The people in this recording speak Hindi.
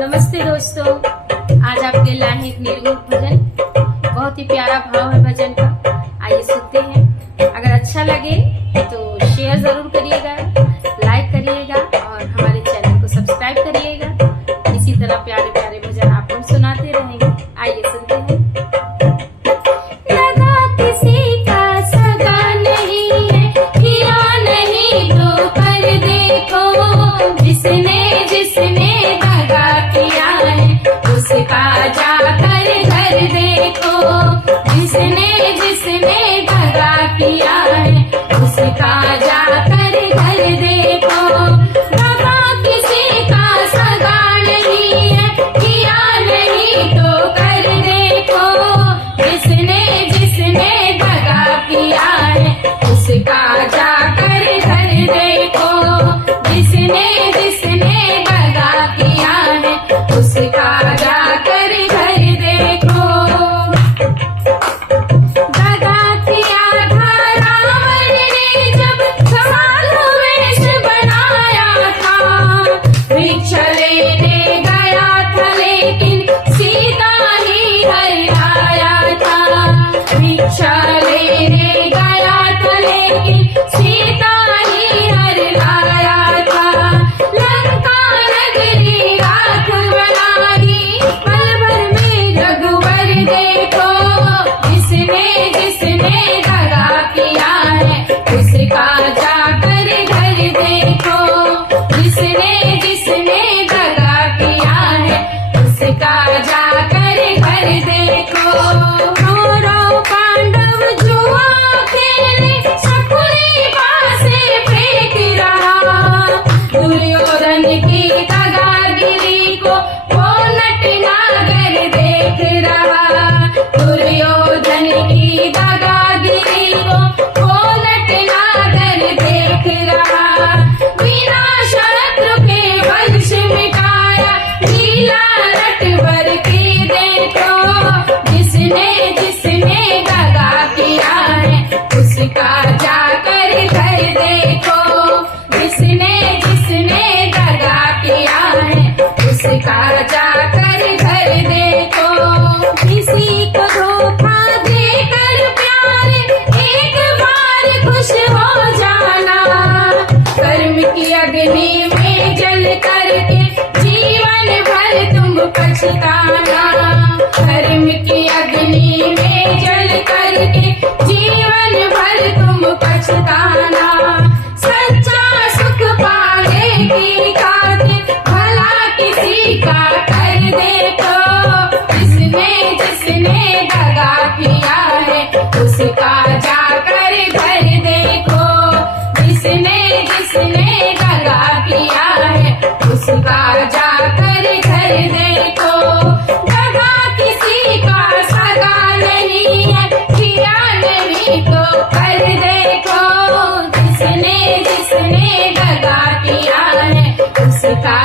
नमस्ते दोस्तों, आज आपके लाए हैं एक निर्गुण भजन। बहुत ही प्यारा भाव है भजन का। आइए सुनते हैं। अगर अच्छा लगे तो शेयर जरूर करिएगा, लाइक करिएगा और हमारे चैनल को सब्सक्राइब करिएगा। इसी तरह प्यारे प्यारे भजन आपको सुनाते रहेंगे। आइए सुनते हैं। लगा किसी का सगा नहीं है, किया नहीं तो कर देखो। जिसने दगा किया है उसका जाकर घर देखो। जिसने दगा किया है उसका जाकर घर देखो। दगा किसी का सगा नहीं है, किया नहीं तो कर देखो। जिसने दगा किया है उसका जाकर घर देखो। जिसने दगा किया है उसका जाकर घर देखो। दगा किया था रावण ने जब काला वेश बनाया था। भिक्षा लेने गया था लेकिन सीता ही हराया था। भिक्षा लेने गया था लेकिन सीता ही हराया था। लंका नगरी राख बना दी, पल भर में रघुवर देखो। जिसने दगा किया है उसका जाकर घर देखो। जिसने दगा किया है उसका जाकर घर देखो। कौरव पांडव जुआ खेले, शकुनी पासे फेंक रहा। दुर्योधन की दगागिरी को वो नटनागर देख रहा। दुर्योधन की दगागिरी को वो नटनागर देख रहा। बिना शत्रु के वंश मिटाया, लीला रटवर की देखो। जिसने दगा किया है उसका जाकर घर देखो। जिसने दगा किया है उसका जाकर घर देखो। किसी को धोखा देकर प्यारे एक बार खुश हो जाना। कर्म की अग्नि में जल करके जीवन भर तुम पछताना। कर्म की अग्नि में जल करके जीवन भर तुम पछताना। सच्चा सुख पाने की खातिर भला किसी का कर देखो। जिसने दगा किया है उसका जाकर घर देखो। जिसने दगा किया है उसका जाकर घर देखो। दगा किसी का सगा नहीं है, किया नहीं तो कर देखो। जिसने दगा किया है उसका